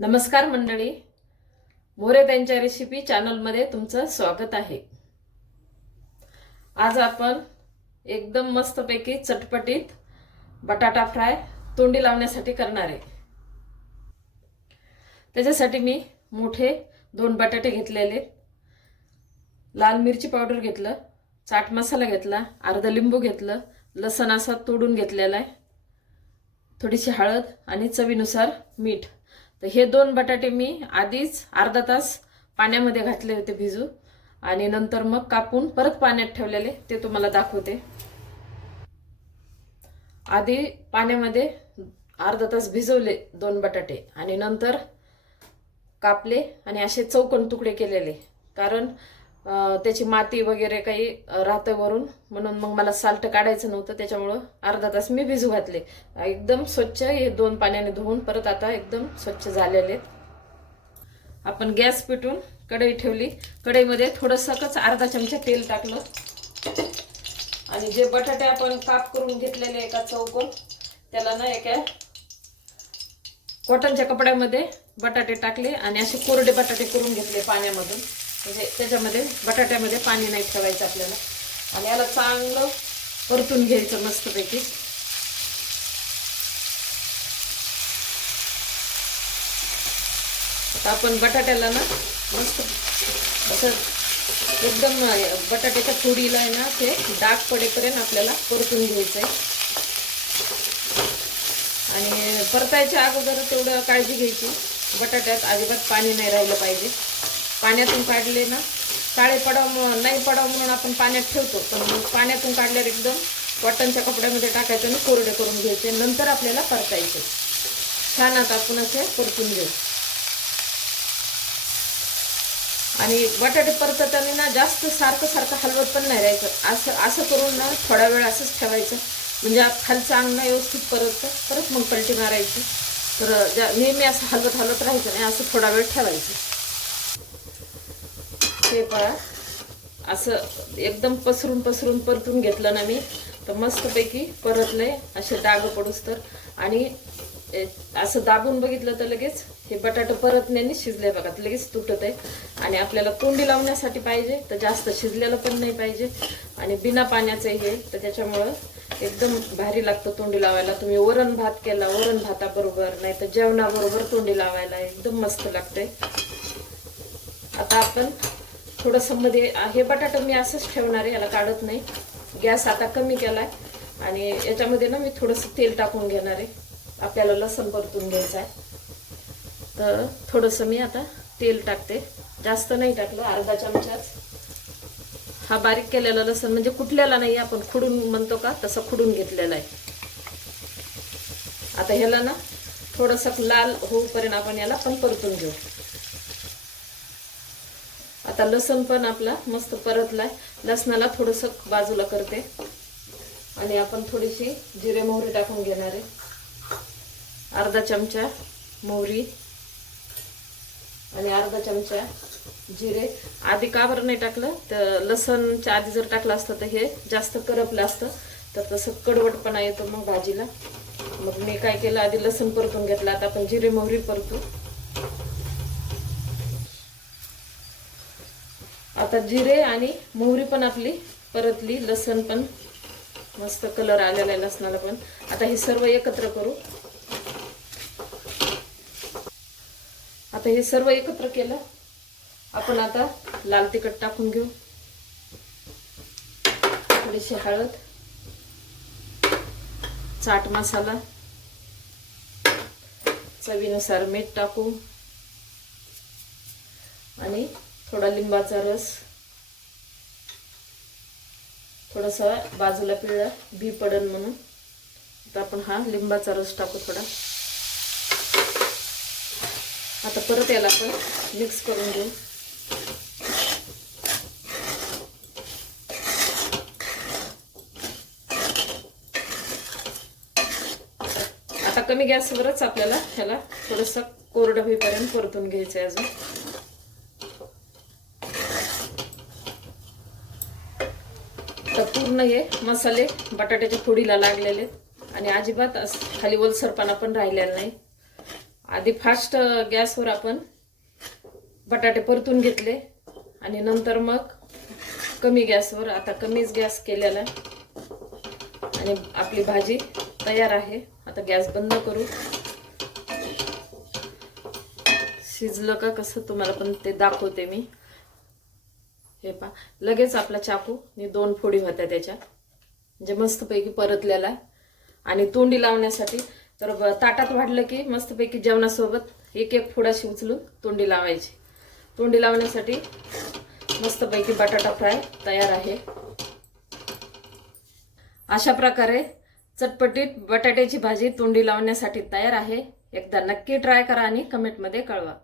नमस्कार मंडळी, मोरे त्यांच्या रेसिपी चॅनलमध्ये तुमचं स्वागत आहे। आज आपण एकदम मस्तपैकी चटपटीत बटाटा फ्राय तोंडी लावण्यासाठी करणार आहे। त्याच्यासाठी मी मोठे 2 बटाटे घेतलेले, लाल मिरची पावडर घेतलं, चाट मसाला घेतला, अर्धा लिंबू घेतलं, लसण असा तोडून घेतलेला आहे, थोडीशी हळद आणि चवीनुसार मीठ। तर हे 2 बटाटे मी आधीच अर्धा तास पाण्यामध्ये घातले होते भिजू, आणि नंतर मग कापून परत पाण्यात ठेवलेले ते तुम्हाला दाखवते। आधी पाण्यामध्ये अर्धा तास भिजवले 2 बटाटे आणि नंतर कापले आणि असे चौकोन तुकडे केलेले, कारण त्याची माती वगैरे काही राहतं वरून, म्हणून मग मला साल्ट काढायचं नव्हतं, त्याच्यामुळे अर्धा तास मी भिजू घातले। एकदम स्वच्छ हे 2 पाण्याने धुवून परत आता एकदम स्वच्छ झालेले। आपण गॅस पेटवून कढई ठेवली, कढईमध्ये थोडंसंच अर्धा चमचा तेल टाकलं आणि जे बटाटे आपण काप करून घेतलेले एका चौकोन, त्याला ना एका कॉटनच्या कपड्यामध्ये बटाटे टाकले आणि असे कोरडे बटाटे करून घेतले पाण्यामधून, म्हणजे त्याच्यामध्ये बटाट्यामध्ये पाणी नाही ठेवायचं आपल्याला। आणि याला चांगलं परतून घ्यायचं मस्तपैकी। आता आपण बटाट्याला ना मस्त असं एकदम बटाट्याच्या फोडीला आहे ना ते डाग पडेपर्यंत आपल्याला परतून घ्यायचं आहे। आणि परतायच्या अगोदर तेवढं काळजी घ्यायची, बटाट्यात अजिबात पाणी नाही राहिलं पाहिजे। पाण्यातून काढले ना काळे नाही पडाव म्हणून आपण पाण्यात ठेवतो, पण पाण्यातून काढल्यावर एकदम कॉटनच्या कपड्यामध्ये टाकायचं आणि कोरडे करून घ्यायचे, नंतर आपल्याला परतायचे। छान आता आपण असे परतून घेऊ। आणि बटाटे परतताना ना जास्त सारखं हलवत पण नाही राहायचं, असं करून ना थोडा वेळ असंच ठेवायचं, म्हणजे खालचं अंग ना व्यवस्थित परत मग पलटी मारायची। तर नेहमी असं हलवत राहायचं नाही, असं थोडा वेळ ठेवायचं। हे पहा, असं एकदम पसरून परतून घेतलं ना मी, तर मस्तपैकी परतलंय असे डाग पडूस तर। आणि असं दाबून बघितलं तर लगेच हे बटाटे परतण्याने शिजले बघा, लगेच तुटत आहे। आणि आपल्याला तोंडी लावण्यासाठी पाहिजे तर जास्त शिजलेलं पण नाही पाहिजे, आणि बिना पाण्याचं हे, तर त्याच्यामुळं एकदम भारी लागतं तोंडी लावायला। तुम्ही वरण भात केला, वरण भाताबरोबर नाही तर जेवणाबरोबर तोंडी लावायला एकदम मस्त लागते। आता आपण थोडंसं मध्ये हे बटाटा मी असंच ठेवणार आहे, याला काढत नाही। गॅस आता कमी केलाय आणि याच्यामध्ये ना मी थोडंसं तेल टाकून घेणार आहे, आपल्याला लसण परतून घ्यायचं आहे। तर थोडंसं मी आता तेल टाकते, जास्त नाही टाकलं, अर्धा चमचाच। हा बारीक केलेला लसण म्हणजे कुटलेला नाही, आपण खुडून म्हणतो का तसं खुडून घेतलेला आहे। आता ह्याला ना थोडंसं लाल होऊपर्यंत आपण याला पण परतून घेऊ। आता लसण पण आपला मस्त परतलाय, लसणाला थोडंसं बाजूला करते आणि आपण थोडीशी जिरे मोहरी टाकून घेणार आहे, अर्धा चमचा मोहरी आणि अर्धा चमचा जिरे। आधी का बरं नाही टाकलं, तर लसणच्या आधी जर टाकलं असतं तर हे जास्त करपलं असतं, तर तसं कडवटपणा येतो मग भाजीला। मग मी काय केलं, आधी लसण परतून घेतलं, आता आपण जिरे मोहरी परतू। आता जिरे आणि मोहरी पण आपली परतली, लसण पण मस्त कलर आलेला आहे लसणाला पण। आता हे सर्व एकत्र करू। आता हे सर्व एकत्र केलं, आपण आता लाल तिखट टाकून घेऊ, थोडीशी हळद, चाट मसाला, चवीनुसार मीठ टाकू आणि थोडा लिंबाचा रस, थोडासा बाजूला पिळला बी पडन म्हणून, तर आपण हा लिंबाचा रस टाकू थोडा। आता परत याला आपण मिक्स करून घेऊ। आता कमी गॅसवरच आपल्याला ह्याला थोडंसं कोरडं होईपर्यंत परतून घ्यायचं आहे अजून। तर पूर्ण हे मसाले बटाट्याच्या फोडीला लागलेले आणि अजिबात खाली ओलसरपणा पण राहिलेला नाही। आधी फास्ट गॅसवर आपण बटाटे परतून घेतले आणि नंतर मग कमी गॅसवर, आता कमीच गॅस केलेला आणि आपली भाजी तयार आहे. आता गॅस बंद करू. शिजलं का कसं तुम्हाला पण ते दाखवते मी. हे पहा, लगेच आपला चाकू नि 2 फोडी होत्या त्याच्या, म्हणजे मस्तपैकी परतलेला. आणि तोंडी लावण्यासाठी तर ताटात वाढलं की मस्तपैकी जेवणासोबत एक एक फोडाशी उचलून तोंडी लावायची. तोंडी लावण्यासाठी मस्तपैकी बटाटा फ्राय तयार आहे. अशा प्रकारे चटपटीत बटाट्याची भाजी तोंडी लावण्यासाठी तयार आहे. एकदा नक्की ट्राय करा आणि कमेंटमध्ये कळवा.